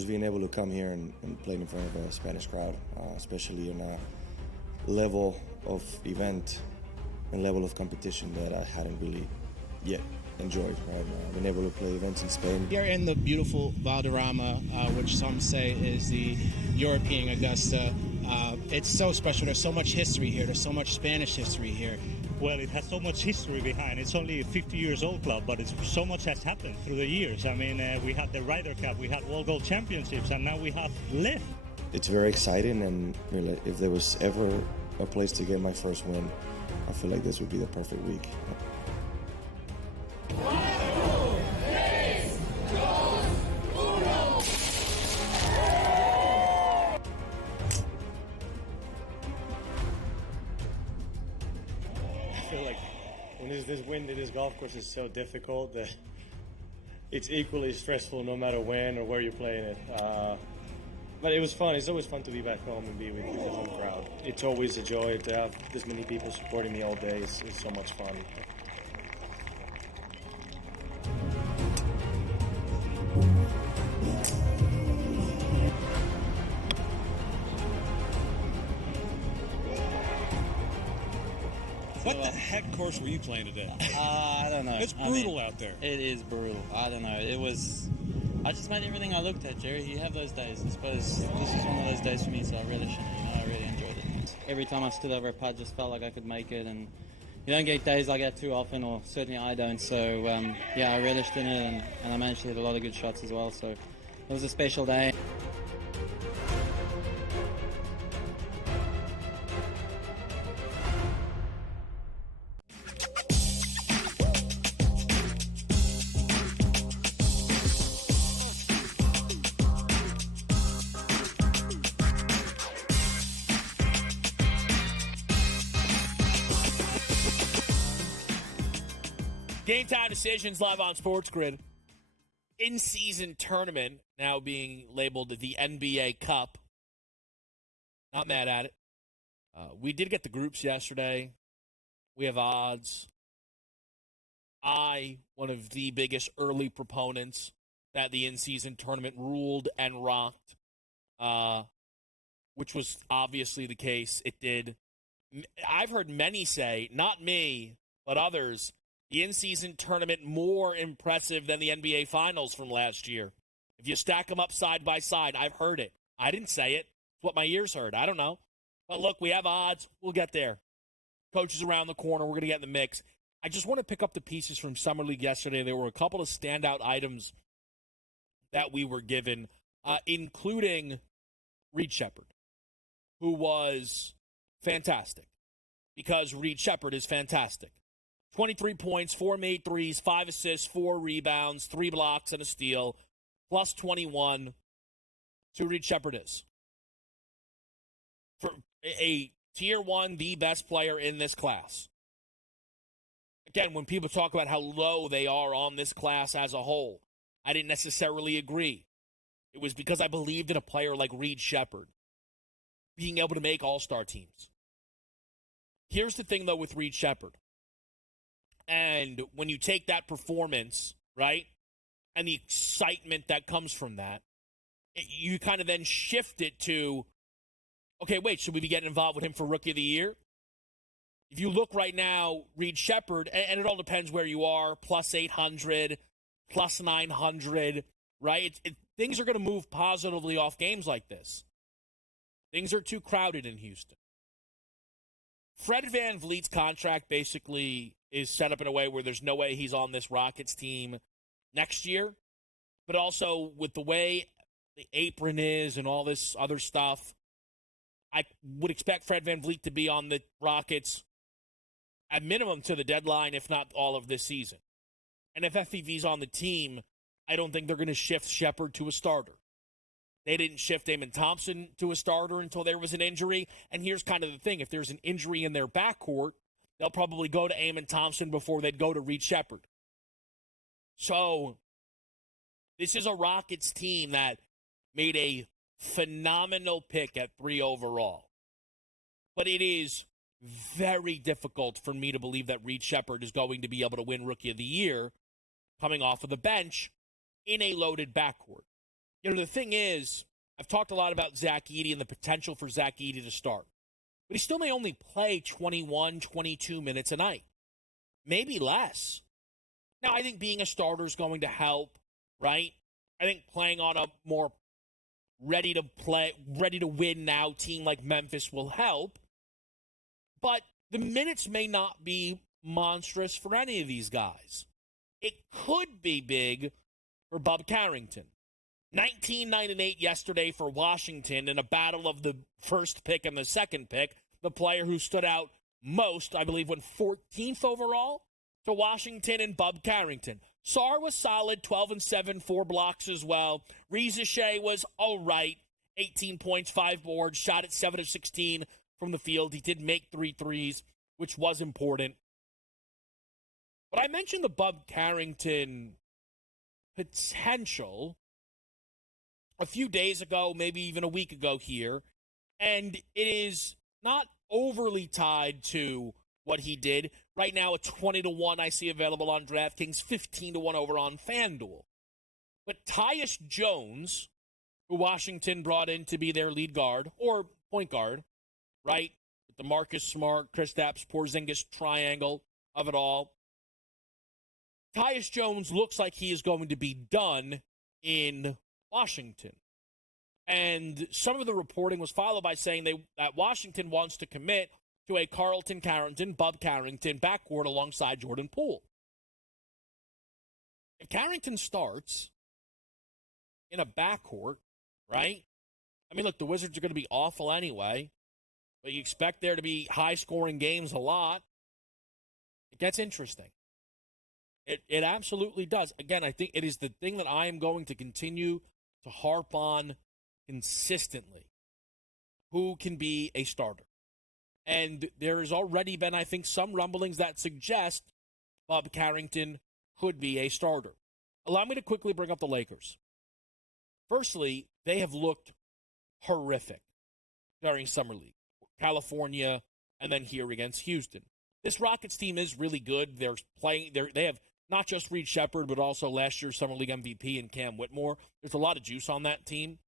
being able to come here and play in front of a Spanish crowd, especially in a level of event and level of competition that I hadn't really yet enjoyed. Right, been able to play events in Spain. Here in the beautiful Valderrama, which some say is the European Augusta. It's so special. There's so much history here. There's so much Spanish history here. Well, it has so much history behind. It's only a 50 years old club, but so much has happened through the years. I mean, we had the Ryder Cup, we had World Gold Championships, and now we have Liv. It's very exciting, and really, if there was ever a place to get my first win, I feel like this would be the perfect week. This wind at this golf course is so difficult that it's equally stressful no matter when or where you're playing it. But it was fun. It's always fun to be back home and be with the home crowd. It's always a joy to have this many people supporting me all day. It's so much fun. What the heck course were you playing today? I don't know. It's brutal out there. It is brutal. I don't know. I just made everything I looked at, Jerry. You have those days. I suppose this is one of those days for me, so I really shouldn't. I really enjoyed it. Every time I stood over a putt, just felt like I could make it, and you don't get days like that too often, or certainly I don't. So, I relished in it, and I managed to hit a lot of good shots as well. So it was a special day. Game Time Decisions live on SportsGrid. In-season tournament now being labeled the NBA Cup. Not mad at it. We did get the groups yesterday. We have odds. One of the biggest early proponents that the in-season tournament ruled and rocked, which was obviously the case. It did. I've heard many say, not me, but others, the in-season tournament more impressive than the NBA Finals from last year. If you stack them up side by side, I've heard it. I didn't say it. It's what my ears heard. I don't know. But look, we have odds. We'll get there. Coaches around the corner. We're going to get in the mix. I just want to pick up the pieces from Summer League yesterday. There were a couple of standout items that we were given, including Reed Shepherd, who was fantastic, because Reed Shepherd is fantastic. 23 points, 4 made threes, 5 assists, 4 rebounds, 3 blocks, and a steal, plus 21. So Reed Shepherd is, for a Tier 1, the best player in this class. Again, when people talk about how low they are on this class as a whole, I didn't necessarily agree. It was because I believed in a player like Reed Shepherd being able to make all-star teams. Here's the thing, though, with Reed Shepherd. And when you take that performance, right, and the excitement that comes from that, you kind of then shift it to, okay, wait, should we be getting involved with him for Rookie of the Year? If you look right now, Reed Shepherd, and it all depends where you are, plus 800, plus 900, right? Things are going to move positively off games like this. Things are too crowded in Houston. Fred VanVleet's contract basically is set up in a way where there's no way he's on this Rockets team next year. But also with the way the apron is and all this other stuff, I would expect Fred VanVleet to be on the Rockets at minimum to the deadline, if not all of this season. And if FVV's on the team, I don't think they're going to shift Shepherd to a starter. They didn't shift Damon Thompson to a starter until there was an injury. And here's kind of the thing. If there's an injury in their backcourt, they'll probably go to Damon Thompson before they'd go to Reed Shepherd. So this is a Rockets team that made a phenomenal pick at 3 overall. But it is very difficult for me to believe that Reed Shepherd is going to be able to win Rookie of the Year coming off of the bench in a loaded backcourt. You know, the thing is, I've talked a lot about Zach Edey and the potential for Zach Edey to start. But he still may only play 21, 22 minutes a night. Maybe less. Now, I think being a starter is going to help, right? I think playing on a more ready to win now team like Memphis will help. But the minutes may not be monstrous for any of these guys. It could be big for Bub Carrington. 19, 9, and 8 yesterday for Washington in a battle of the first pick and the second pick. The player who stood out most, I believe, went 14th overall to Washington, and Bub Carrington. Sarr was solid, 12 and 7, 4 blocks as well. Reza Shea was all right, 18 points, 5 boards, shot at 7 of 16 from the field. He did make 3 threes, which was important. But I mentioned the Bub Carrington potential a few days ago, maybe even a week ago here, and it is not overly tied to what he did. Right now, a 20-1 I see available on DraftKings, 15-1 over on FanDuel. But Tyus Jones, who Washington brought in to be their lead guard, or point guard, right? With the Marcus Smart, Kristaps Porzingis triangle of it all. Tyus Jones looks like he is going to be done in Washington. And some of the reporting was followed by saying that Washington wants to commit to a Carlton Carrington, Bub Carrington backcourt alongside Jordan Poole. If Carrington starts in a backcourt, right? I mean, look, the Wizards are going to be awful anyway, but you expect there to be high-scoring games a lot. It gets interesting. It absolutely does. Again, I think it is the thing that I am going to continue to harp on consistently. Who can be a starter? And there has already been, I think, some rumblings that suggest Bub Carrington could be a starter. Allow me to quickly bring up the Lakers. Firstly, they have looked horrific during Summer League. California, and then here against Houston. This Rockets team is really good. They have not just Reed Shepherd, but also last year's Summer League MVP and Cam Whitmore. There's a lot of juice on that team.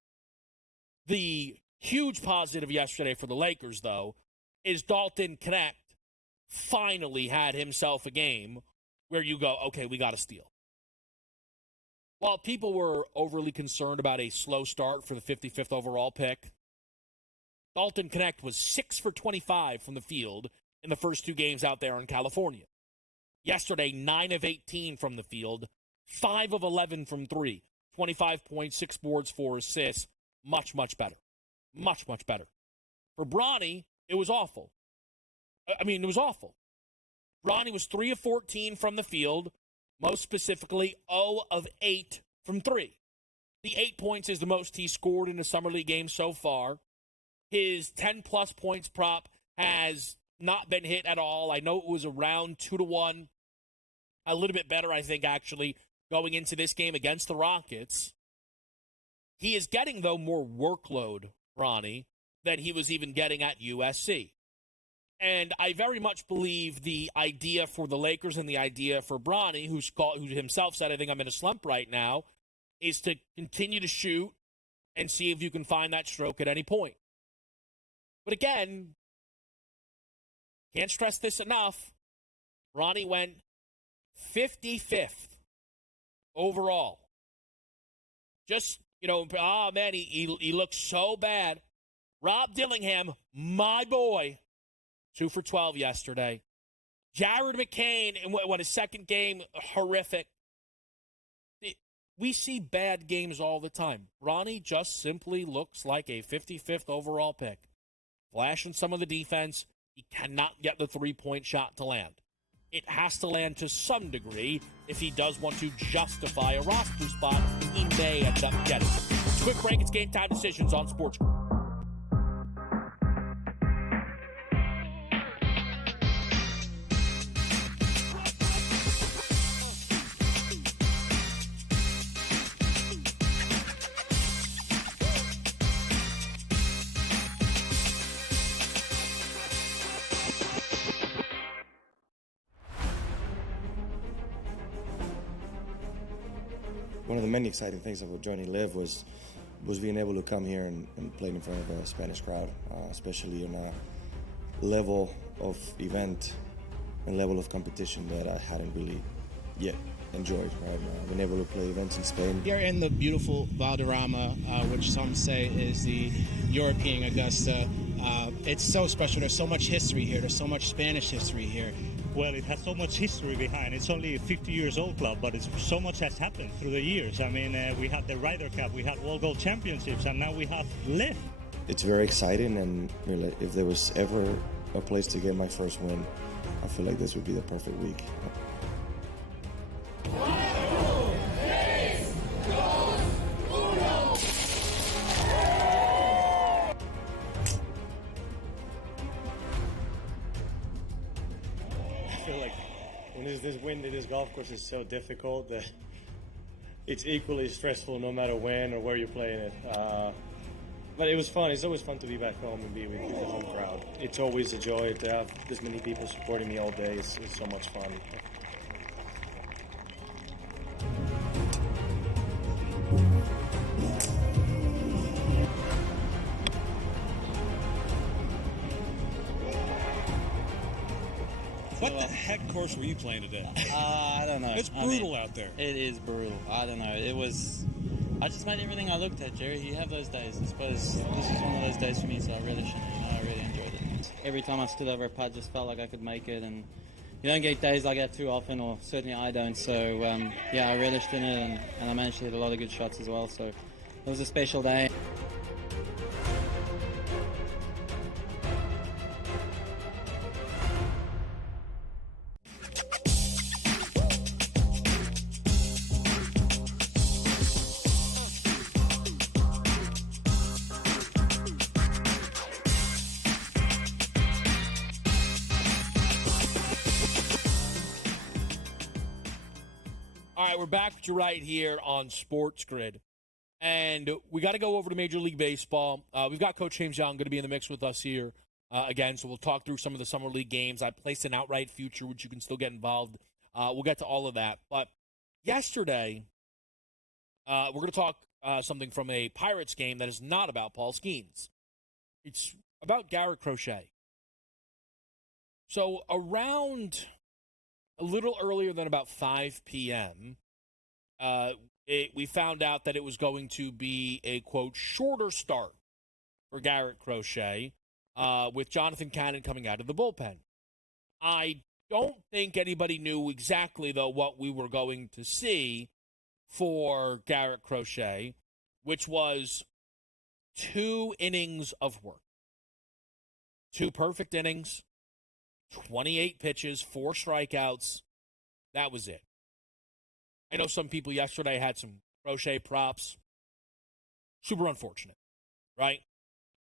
The huge positive yesterday for the Lakers, though, is Dalton Knecht finally had himself a game where you go, okay, we got to steal. While people were overly concerned about a slow start for the 55th overall pick, Dalton Knecht was 6 for 25 from the field in the first 2 games out there in California. Yesterday, 9 of 18 from the field, 5 of 11 from 3, 25 points, 6 boards, 4 assists. Much, much better. Much, much better. For Bronny, it was awful. It was awful. Bronny was 3 of 14 from the field, most specifically 0 of 8 from 3. The 8 points is the most he scored in a Summer League game so far. His 10-plus points prop has not been hit at all. I know it was around 2-1. A little bit better, I think, actually, going into this game against the Rockets. He is getting, though, more workload, Bronny, than he was even getting at USC. And I very much believe the idea for the Lakers and the idea for Bronny, who himself said, I think I'm in a slump right now, is to continue to shoot and see if you can find that stroke at any point. But again, can't stress this enough, Bronny went 55th overall. Just, he looks so bad. Rob Dillingham, my boy, 2 for 12 yesterday. Jared McCain, in his second game, horrific. We see bad games all the time. Bronny just simply looks like a 55th overall pick. Flashing some of the defense, he cannot get the three-point shot to land. It has to land to some degree if he does want to justify a roster spot he may end up getting. Quick break, it's Game Time Decisions on Sports. One of the many exciting things about joining Live was being able to come here and play in front of a Spanish crowd, especially on a level of event and level of competition that I hadn't really yet enjoyed. Right, I've been able to play events in Spain. Here in the beautiful Valderrama, which some say is the European Augusta. It's so special. There's so much history here. There's so much Spanish history here. Well, it has so much history behind. It's only a 50 years old club, but so much has happened through the years. I mean, we had the Ryder Cup, we had World Gold Championships, and now we have Live. It's very exciting, and if there was ever a place to get my first win, I feel like this would be the perfect week. This wind at this golf course is so difficult that it's equally stressful no matter when or where you're playing it. But it was fun. It's always fun to be back home and be with the home crowd. It's always a joy to have this many people supporting me all day. It's so much fun. What the heck course were you playing today? I don't know. It's brutal out there. It is brutal. I don't know. I just made everything I looked at, Jerry. You have those days. I suppose this is one of those days for me, so I really shouldn't. I really enjoyed it. Every time I stood over a putt, just felt like I could make it, and you don't get days like that too often, or certainly I don't. So, I relished in it, and I managed to hit a lot of good shots as well. So it was a special day. All right, we're back with you right here on SportsGrid. And we got to go over to Major League Baseball. We've got Coach James Young going to be in the mix with us here again, so we'll talk through some of the Summer League games. I placed an outright future, which you can still get involved. We'll get to all of that. But yesterday, we're going to talk something from a Pirates game that is not about Paul Skeens. It's about Garrett Crochet. So around a little earlier than about 5 p.m., we found out that it was going to be a, quote, shorter start for Garrett Crochet with Jonathan Cannon coming out of the bullpen. I don't think anybody knew exactly, though, what we were going to see for Garrett Crochet, which was 2 innings of work. 2 perfect innings, 28 pitches, 4 strikeouts. That was it. I know some people yesterday had some Crochet props. Super unfortunate, right?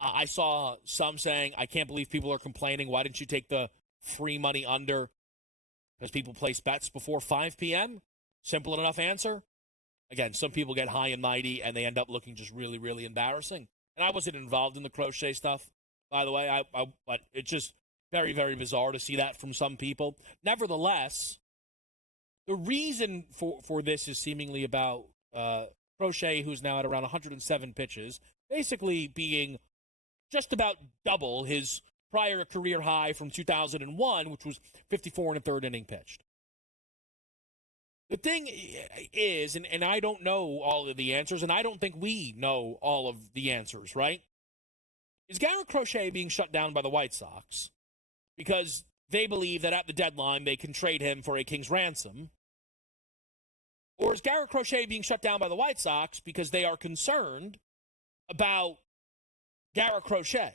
I saw some saying, I can't believe people are complaining. Why didn't you take the free money under? Because people place bets before 5 p.m.? Simple enough answer. Again, some people get high and mighty, and they end up looking just really, really embarrassing. And I wasn't involved in the Crochet stuff, by the way. But it's just very, very bizarre to see that from some people. Nevertheless, the reason for this is seemingly about Crochet, who's now at around 107 pitches, basically being just about double his prior career high from 2001, which was 54 and a third inning pitched. The thing is, and I don't know all of the answers, and I don't think we know all of the answers, right? Is Garrett Crochet being shut down by the White Sox because they believe that at the deadline they can trade him for a king's ransom? Or is Garrett Crochet being shut down by the White Sox because they are concerned about Garrett Crochet?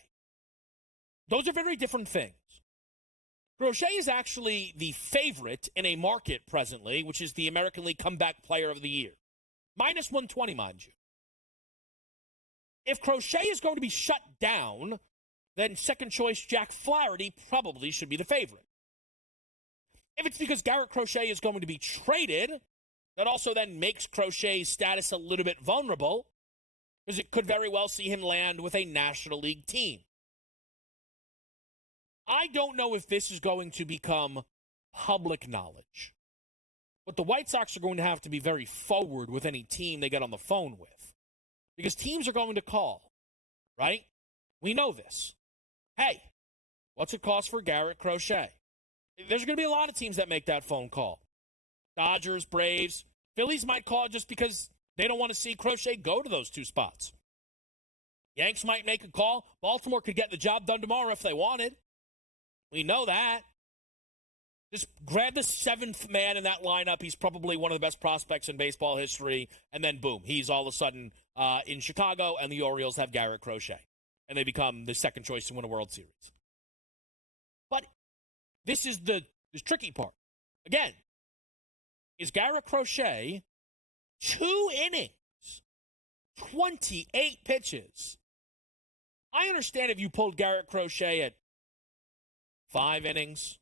Those are very different things. Crochet is actually the favorite in a market presently, which is the American League Comeback Player of the Year. Minus 120, mind you. If Crochet is going to be shut down, then second choice Jack Flaherty probably should be the favorite. If it's because Garrett Crochet is going to be traded, that also then makes Crochet's status a little bit vulnerable, because it could very well see him land with a National League team. I don't know if this is going to become public knowledge, but the White Sox are going to have to be very forward with any team they get on the phone with, because teams are going to call, right? We know this. Hey, what's it cost for Garrett Crochet? There's going to be a lot of teams that make that phone call. Dodgers, Braves, Phillies might call just because they don't want to see Crochet go to those 2 spots. Yanks might make a call. Baltimore could get the job done tomorrow if they wanted. We know that. Just grab the 7th man in that lineup. He's probably one of the best prospects in baseball history. And then, boom, he's all of a sudden in Chicago, and the Orioles have Garrett Crochet. And they become the second choice to win a World Series. But this is the tricky part. Again, is Garrett Crochet 2 innings, 28 pitches? I understand if you pulled Garrett Crochet at 5 innings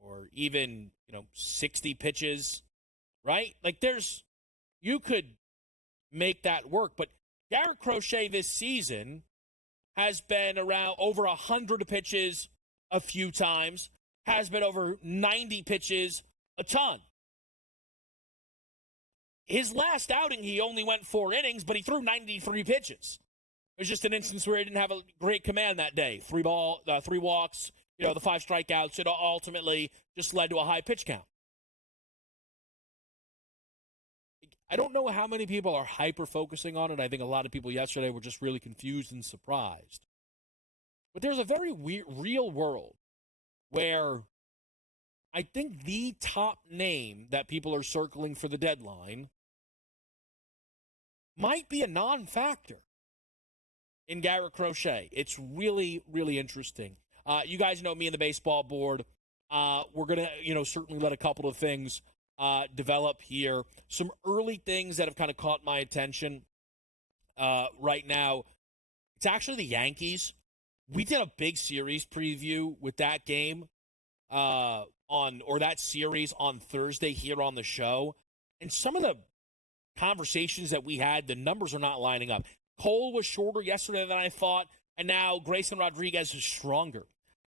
or even, 60 pitches, right? Like you could make that work. But Garrett Crochet this season has been around over 100 pitches a few times, has been over 90 pitches a ton. His last outing, he only went 4 innings, but he threw 93 pitches. It was just an instance where he didn't have a great command that day. 3 walks, the 5 strikeouts. It ultimately just led to a high pitch count. I don't know how many people are hyper-focusing on it. I think a lot of people yesterday were just really confused and surprised. But there's a very real world where I think the top name that people are circling for the deadline might be a non-factor in Garrett Crochet. It's really, really interesting. You guys know me and the baseball board. We're going to, certainly let a couple of things develop here. Some early things that have kind of caught my attention right now. It's actually the Yankees. We did a big series preview with that game that series on Thursday here on the show. And some of the conversations that we had, the numbers are not lining up. Cole was shorter yesterday than I thought, and now Grayson Rodriguez is stronger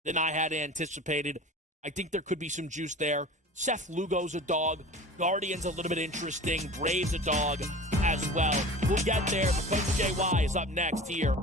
than I had anticipated. I think there could be some juice there. Seth Lugo's a dog. Guardian's a little bit interesting. Braves a dog as well. We'll get there, but Coach JY is up next here